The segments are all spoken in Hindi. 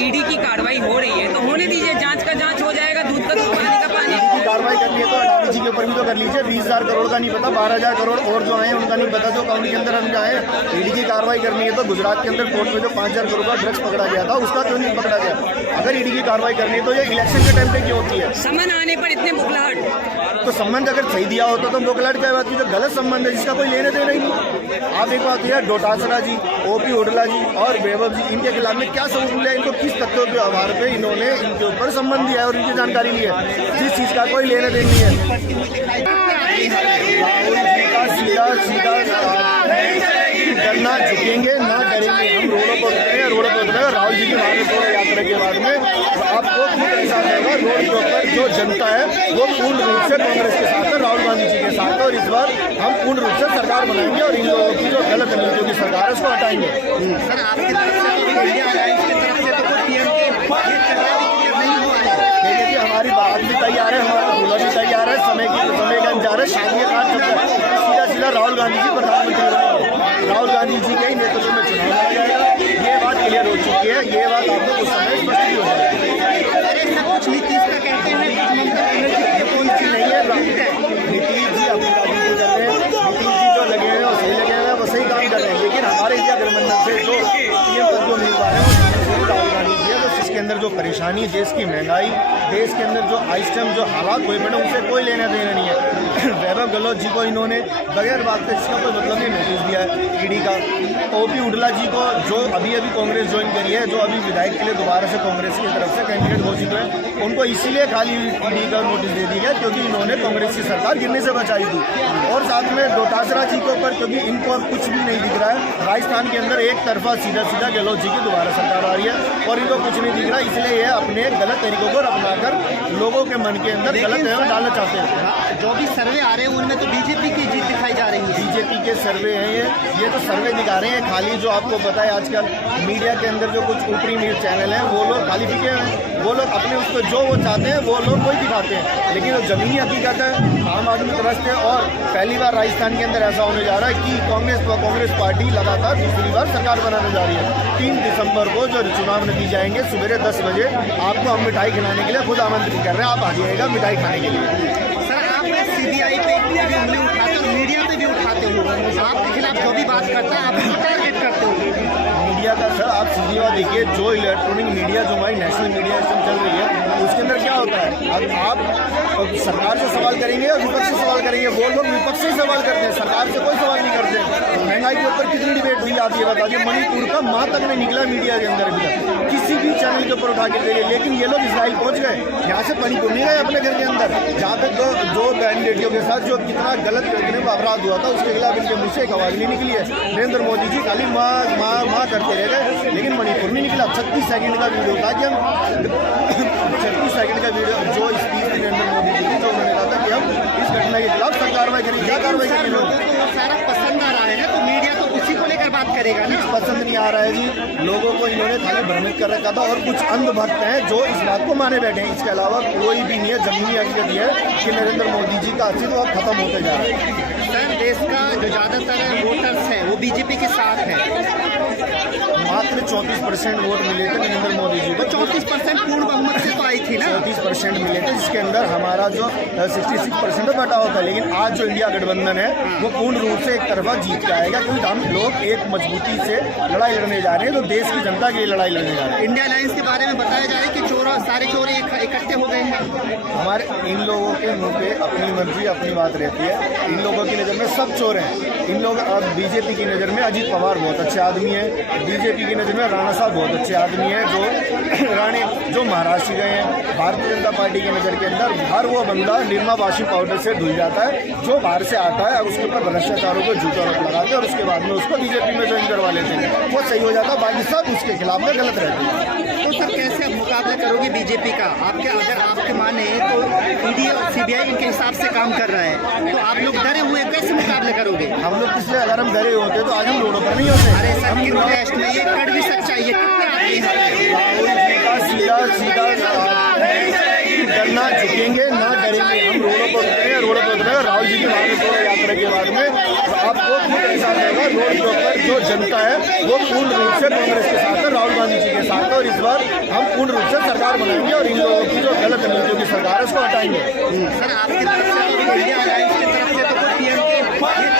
ईडी की कार्रवाई हो रही है तो होने दीजिए, जांच का जांच हो जाएगा, दूध का दूध, पानी का पानी। ईडी की कार्रवाई करनी है तो अडानी जी के ऊपर भी तो कर लीजिए। 20,000 करोड़ का नहीं पता, 12,000 करोड़ और जो आए उनका नहीं पता, जो अकाउंट के अंदर हम जाए। ईडी की कार्रवाई करनी है तो गुजरात के अंदर कोर्ट में जो 5,000 करोड़ का ड्रग्स पकड़ा गया था उसका क्यों नहीं पकड़ा गया? अगर ईडी की कार्रवाई करनी है तो ये इलेक्शन के टाइम पे क्यों होती है? समन आने पर इतने बुखलाहट, तो संबंध अगर सही दिया होता तो बोखलाहट क्या बात की? जो गलत संबंध है जिसका कोई लेने देना ही नहीं। आप एक बात है, डोटासरा जी, ओपी हुडला जी और वैभव जी, इनके खिलाफ में क्या सबूत मिला? इनको किस तथ्यों के आधार पे इन्होंने इनके ऊपर संबंध दिया है और इनकी जानकारी ली है, जिस चीज का कोई लेने देना नहीं है। राहुल जी का सीधा सीधा डरना, झुकेंगे ना डरेंगे, हम रोडों पर उतरेंगे, रोडों पर उतरेंगे। राहुल जी की भारत यात्रा के बाद में आपको खुद ऐसा रहेगा, रोड के ऊपर जो जनता है वो पूर्ण रूप से कांग्रेस के साथ है, राहुल गांधी जी के साथ है। और इस बार हम पूर्ण रूप से सरकार बनाएंगे और इन लोगों की जो गलत नीतियों की सरकार है उसको हटाएंगे। सर आपकी तरफ से इंडिया अलायंस की तरफ से तो कोई पीएम देखिए हमारी बात भी तैयार है, हमारा दूल्हा भी तैयार है, समय का इंतजार है, शादी का कार्ड चल रहा है। सीधा सीधा राहुल गांधी जी प्रधानमंत्री बनेंगे, राहुल गांधी जी के ही नेतृत्व में चुनाव लड़ा जाएगा। ये बात क्लियर हो चुकी है, ये बात आपको कुछ समय स्पष्ट ही हो जाएगी। कुछ नीतीश का कहते हैं ममता बनर्जी के कौन सी नहीं है, नीतीश जी अपनी राजनीति कर रहे हैं, नीतीश जी जो लगे हैं वो सही लगे हैं, वो सही काम कर रहे हैं। लेकिन हमारे इंडिया गठबंधन से जो पीएम पद को मिल पा रहे हैं वो राहुल गांधी जी है। तो इसके अंदर जो परेशानी, देश की महंगाई, देश के अंदर जो आइटम जो हालात हुए पड़े उनसे कोई लेना देना नहीं है। वैभव गहलोत जी को इन्होंने बगैर बात के जिसका कोई मतलब नहीं नोटिस दिया है ईडी का। ओपी हुडला जी को जो अभी कांग्रेस ज्वाइन करी है, जो अभी विधायक के लिए दोबारा से कांग्रेस की तरफ से कैंडिडेट हो चुके हैं, उनको इसीलिए खाली ईडी का नोटिस दे दिया गया क्योंकि इन्होंने कांग्रेस की सरकार गिरने से बचाई थी। और साथ में डोटासरा जी के ऊपर क्योंकि इनको अब कुछ भी नहीं दिख रहा है, राजस्थान के अंदर एक तरफा सीधा सीधा गहलोत जी की दोबारा सरकार आ रही है और इनको कुछ नहीं दिख रहा, इसलिए ये अपने गलत तरीकों को अपनाकर लोगों के मन के अंदर गलत एवं डालना चाहते हैं। जो भी सर्वे आ रहे हैं उनमें तो बीजेपी की जीत दिखाई जा रही है। बीजेपी के सर्वे हैं ये तो सर्वे दिखा रहे हैं खाली। जो आपको पता है आजकल मीडिया के अंदर जो कुछ ऊपरी न्यूज चैनल हैं वो लोग खाली बिके हैं, वो लोग अपने उसको जो वो चाहते हैं वो लोग वही दिखाते हैं। लेकिन जो जमीनी हकीकत है आम आदमी त्रस्त है। और पहली बार राजस्थान के अंदर ऐसा होने जा रहा है कि कांग्रेस पार्टी लगातार दूसरी बार सरकार बनाने जा रही है। 3 दिसंबर को जो चुनाव नतीजे आएंगे सुबह 10 बजे आपको हम मिठाई खिलाने के लिए खुद आमंत्रित कर रहे हैं, आप आ जाइएगा मिठाई खाने के लिए। सर आप सीबीआई पे भी उंगली उठाते हो, मीडिया पे भी उठाते हो, आपके खिलाफ जो भी बात करता है आप उसको टारगेट करते हो। मीडिया का सर आप सीधी बात देखिए, जो इलेक्ट्रॉनिक मीडिया जो हमारी नेशनल मीडिया सिस्टम चल रही है उसके अंदर क्या होता है, अब आप सरकार से सवाल करेंगे और विपक्ष से सवाल करेंगे, वो लोग विपक्ष से सवाल करते हैं, सरकार से कोई सवाल नहीं करते। महंगाई के ऊपर कितनी डिबेट हुई आप ये बताइए, मणिपुर का माँ तक नहीं निकला मीडिया के अंदर अभी तक किसी भी चैनल के ऊपर उठा के दे रहे। लेकिन ये लोग इजराइल पहुंच गए, यहाँ से मणिपुर नहीं गए अपने घर के अंदर, जहाँ पे जो बहन बेटियों के साथ जो कितना गलत अपराध हुआ था उसके खिलाफ इनके मुँह से एक आवाज नहीं निकली है। नरेंद्र मोदी जी खाली माँ माँ माँ करते रह गए, लेकिन मणिपुर नहीं निकला। 36 सेकंड का वीडियो था कि हम 36 सेकंड का वीडियो जो स्पीच नरेंद्र मोदी जी की जो उन्होंने कहा था कि हम इस घटना के खिलाफ सख्त कार्रवाई करेंगे। क्या कार्रवाई करेंगे? लोगों को सारा पसंद आ रहा है ना, तो मीडिया तो उसी को लेकर बात करेगा ना। पसंद नहीं आ रहा है जी, लोगों को इन्होंने खाली भ्रमित कर रखा था और कुछ अंधभक्त हैं जो इस बात को माने बैठे हैं। इसके अलावा कोई भी नहीं है, जमीनी हकीकत ये है कि नरेंद्र मोदी जी का अस्तित्व अब खत्म होते जा रहा है। सर देश का जो ज़्यादातर वोटर्स हैं वो बीजेपी के साथ है, मात्र 34% वोट मिले थे नरेंद्र मोदी जी को। 34% पूर्ण बहुमत से तो आई थी ना, 34% मिले थे, जिसके अंदर हमारा जो 66% बटा होता है। लेकिन आज जो इंडिया गठबंधन है वो पूर्ण रूप से एक तरफा जीत के आएगा क्योंकि हम लोग एक मजबूती से लड़ाई लड़ने जा रहे हैं, तो देश की जनता के लिए लड़ाई लड़ने जा रहे हैं। इंडिया अलायंस के बारे में बताया जा रहा है कि सारे चोर इकट्ठे हो गए हैं। हमारे इन लोगों के मुंह पे अपनी मर्जी अपनी बात रहती है। इन लोगों की नज़र में सब चोर हैं। इन लोग अब बीजेपी की नज़र में अजीत पवार बहुत अच्छे आदमी है, बीजेपी की नज़र में राणा साहब बहुत अच्छे आदमी हैं, जो महाराष्ट्र गए हैं। भारतीय जनता पार्टी की नज़र के अंदर हर वो बंदा निरमा वाशिंग पाउडर से धुल जाता है जो बाहर से आता है, उसके ऊपर भ्रष्टाचारों को झूठा आरोप लगाते हैं और उसके बाद में उसको बीजेपी में ज्वाइन करवा लेते हैं, वो सही हो जाता है, बाकी सब उसके खिलाफ में गलत रहते हैं। तो सर कैसे आप मुकाबला करोगे बीजेपी का? अगर आपके माने तो ईडी और सीबीआई इनके हिसाब से काम कर रहा है, तो आप लोग डरे हुए कैसे मुकाबला करोगे? हम लोग किसलिए, अगर हम डरे होते तो आज हम रोडों पर नहीं होते। अरे सर की रिक्वेस्ट में ये कड़वी सच्चाई है, राहुल जी का सीधा सीधा डरना, झुकेंगे ना डरेंगे, हम रोडों पर उतरेंगे। राहुल जी की भारत यात्रा के बाद में आपको खुद ऐसा रहेगा, रोड के ऊपर जो जनता है वो पूर्ण रूप से कांग्रेस के साथ है, राहुल गांधी जी के साथ है। और इस बार हम पूर्ण रूप से सरकार बनाएंगे और इन लोगों की जो गलत नीतियों की सरकार है उसको हटाएंगे। सर आपकी तरफ से तो इंडिया अलायंस की तरफ से तो कोई पीएम के ये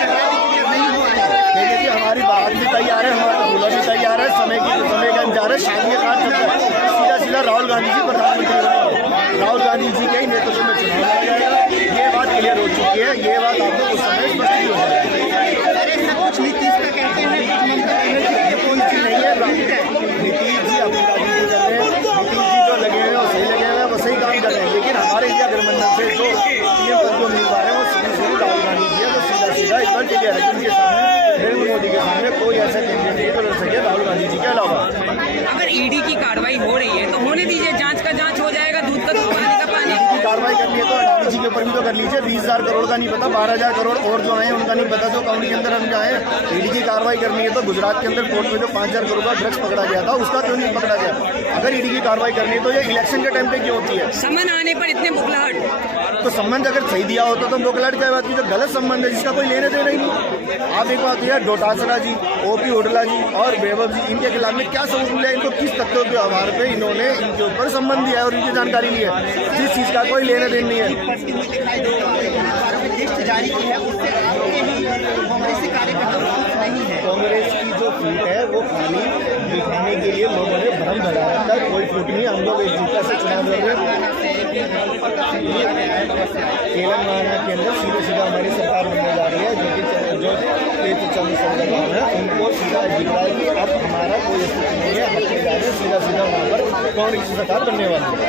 चल रहा है कि नहीं हुआ है। देखिए जी, हमारी बात भी तैयार है, हमारा दूल्हा भी तैयार है, समय का इंतजार है, शादी का कार्ड चल रहा है। सीधा सीधा राहुल गांधी जी प्रधानमंत्री बनेंगे, राहुल गांधी जी के ही नेतृत्व में चुनाव लड़ा जाएगा। ये बात क्लियर हो चुकी है, ये बात आपको उस समय स्पष्ट ही हो जाएगी। अरे सब कुछ नीतीश का कहते हैं, ममता बनर्जी कौन सी नहीं है, नीतीश जी अपनी राजनीति कर रहे हैं, नीतीश जी जो लगे हुए हैं वो सही लगे हुए हैं, वो सही काम कर रहे हैं। लेकिन हमारे इंडिया गठबंधन से जो पीएम पद को उम्मीदवार है वो सीधे राहुल गांधी जी है, तो सीधा सीधा इस बार क्लियर है कि उनके सामने नरेंद्र मोदी के सामने कोई ऐसा कैंडिडेट नहीं तो लड़ सके राहुल गांधी जी के अलावा। अगर ईडी की कार्रवाई हो रही है तो होने दीजिए, जांच का जांच हो जाएगा, दूध का दूध पानी का पानी। की कार्रवाई करनी है तो अडानी जी के ऊपर भी तो कर लीजिए। 20,000 करोड़ का नहीं पता, 12,000 करोड़ और जो आए उनका नहीं पता, जो अकाउंट के अंदर हम जाए। ईडी की कार्रवाई करनी है तो गुजरात के अंदर कोर्ट में जो 5,000 करोड़ का ड्रग्स पकड़ा गया था उसका क्यों नहीं पकड़ा गया? अगर ईडी की कार्रवाई करनी है तो ये इलेक्शन के टाइम पे क्यों होती है? समन आने पर इतने बुखलाहट, तो संबंध अगर सही दिया होता तो बुकलाट क्या बात की, जो गलत संबंध है जिसका कोई लेने देना ही नहीं। आप एक बात यार, डोटासरा जी, ओपी हुडला जी और वैभव जी, इनके खिलाफ में क्या सबूत मिला? इनको किस तथ्यों के आधार पे इन्होंने इनके ऊपर संबंध दिया है और इनकी जानकारी ली है? जिस चीज का कोई लेने देन नहीं है। लिस्ट जारी की है उससे आपके ही कांग्रेस कार्यकर्ता खुश नहीं है। कांग्रेस की जो फूट है वो खाली दिखाने के लिए लोगों ने भ्रम भराया था, कोई फूट नहीं। हम लोग एकजुटता से चुनाव लड़ रहे हैं। तेलंगाना के अंदर सीधे सीधा हमारी सरकार बनने जा रही है, जो चंद्र शेखर राव है उनको सीधा दिख रहा है कि अब हमारा कोई स्थिति नहीं है, हटके जा रहे हैं, सीधा सीधा वहाँ पर कांग्रेस की सरकार बनने वाली है।